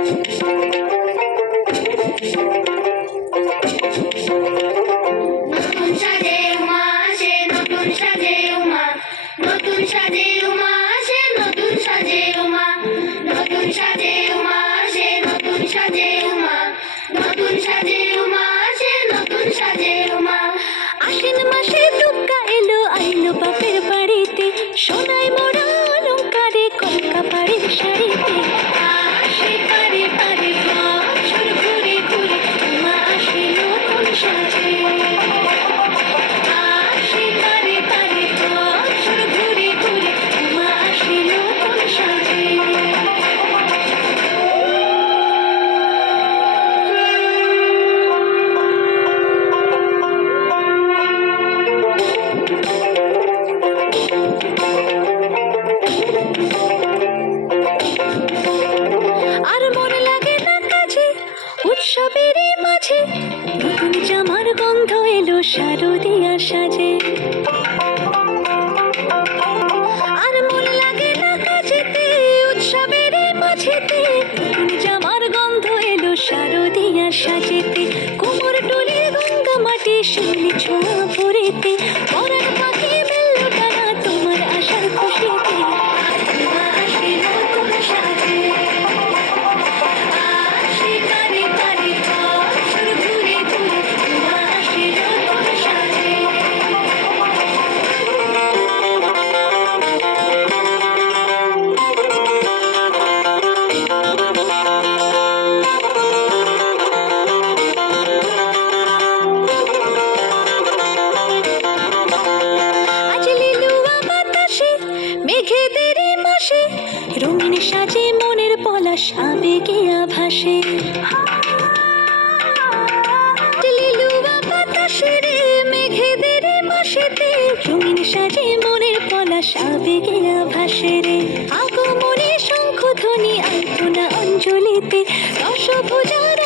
নতুন সাজে উমা আসে, নতুন সাজে উমা, নতুন সাজে উমা আসে, নতুন সাজে উমা, নতুন সাজে উমা আসে, নতুন সাজে উমা, নতুন সাজে উমা আসে, নতুন সাজে উমা। আশ্বিন মাসে দুর্গা এলো আইলো বাপের বাড়িতে, সোনায় মোড়া অলংকারে কলকা পাড়ের শাড়িতে। আসে পারে পারে বছর ঘুরে ঘুরে উমা আসে নতুন সাজে। আসে পারে পারে বছর ঘুরে ঘুরে উমা আসে নতুন সাজে। আর মন লাগে না কাজে উৎসবের মাঝে, নতুন জামার গন্ধ এলো শারদিয়া সাজে। আর মন লাগে না কাজেতে উৎসবের মাঝেতে, নতুন জামার গন্ধ এলো শারদিয়া সাজেতে। কোমর টুলি গঙ্গা মাটি শিউলি ছোঁয়া ভরেতে, পরাণ পাখি মেললো টানা তোমার আশার খুশিতে। উমা আসে নতুন সাজে। আসে পারে পারে বছর ঘুরে ঘুরে উমা আসে নতুন সাজে। আজ লিলুয়া বাতাসে মেঘেদের মাসে, রঙিন সাজে মনের পলাশ আবেগে আভাসে। আজ লিলুয়া বাতাসে রে মেঘেদের মাসেতে, রঙিন সাজে মনের পলাশ আবেগে আভাসে রে। আগমনে শঙ্খধ্বনি আলপনা অঞ্জলিতে, দশভুজার